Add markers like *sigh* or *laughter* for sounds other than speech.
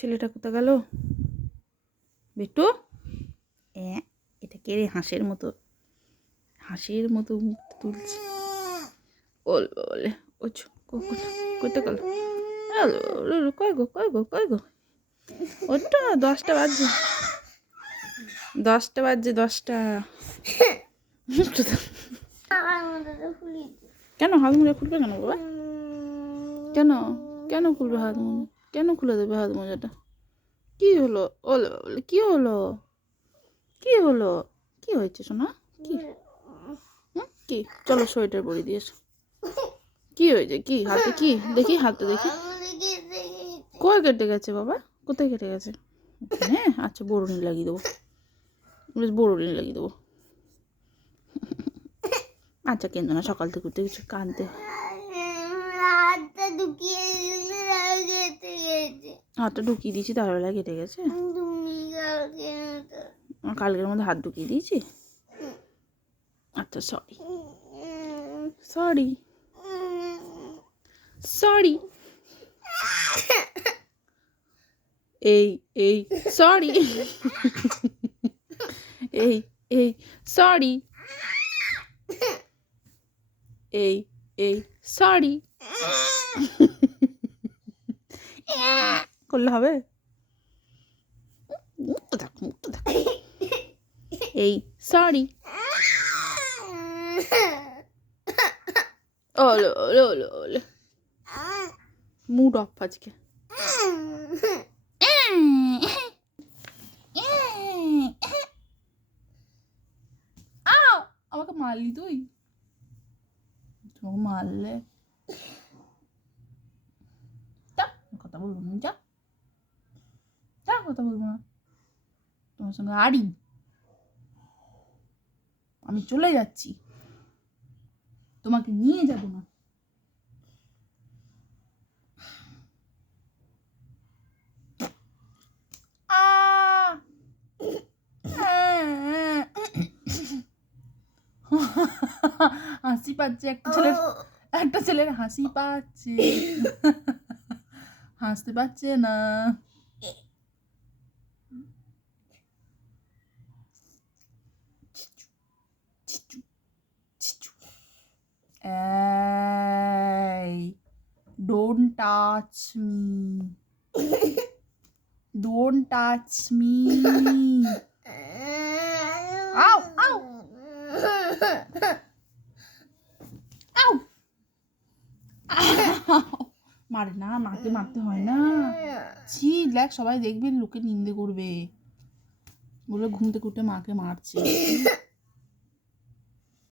ছেলেটা কোথা গেল? বিট্টু এ, এটা কে রে? হাঁসের মতো। হাঁসের মতো মুখ তুলছে। ওল বলে। কোথা গেল? কয় গো কয় গো কয় গো? ওটা দশটা বাজছে। দশটা বাজছে, দশটা। কেন হাত মুড়ে খুলবে কেন বাবা? কেন? কেন খুলবে হাত মোজা কেন খুলে দেবে হাত মোজাটা? কি হলো? ওলে কি হলো? কি হলো? কি হয়েছে শোনা কি? কি? চলো সোয়েটার পরে দিয়েছ কি হয়েছে? কি? হাতে কি? দেখি হাতে দেখি। কই কেটে গেছে বাবা? কোথায় কেটে গেছে? হ্যাঁ আচ্ছা বড়ুনি লাগিয়ে দেবো। বেশ বড়ুনি লাগিয়ে দেবো। আচ্ছা কেন্দ্র না, সকাল থেকে উঠতে কিছু হয়। হাতটা ঢুকিয়ে হাতটা ঢুকিয়ে দিয়েছি তার বেলায় কেটে গেছে। কালকের মধ্যে হাত ঢুকিয়ে দিয়েছি। আচ্ছা সরি সরি সরি এই এই সরি এই এই সরি এই এই সরি করলে হবে? এই সরি ওলে ওলে ওলে ওলে মুড অফ আজকে। আমাকে মারলি তুই? তোমাকে মারলে? যা, কথা বলব না যা যা। কথা বলব না। তোমার সঙ্গে আড়ি। আমি চলে যাচ্ছি। তোমাকে নিয়ে যাব না। হাসি পাচ্ছে একটা ছেলের একটা ছেলের হাসি পাচ্ছে। হাসতে পারছে না। Hey, don't touch me. don't touch me. *laughs* ow, ow. *laughs* মারে না মাকে মারতে হয় না। ছি দেখ সবাই দেখবে লোকে নিন্দে করবে। বলে ঘুমতে ঘুরতে মাকে মারছে।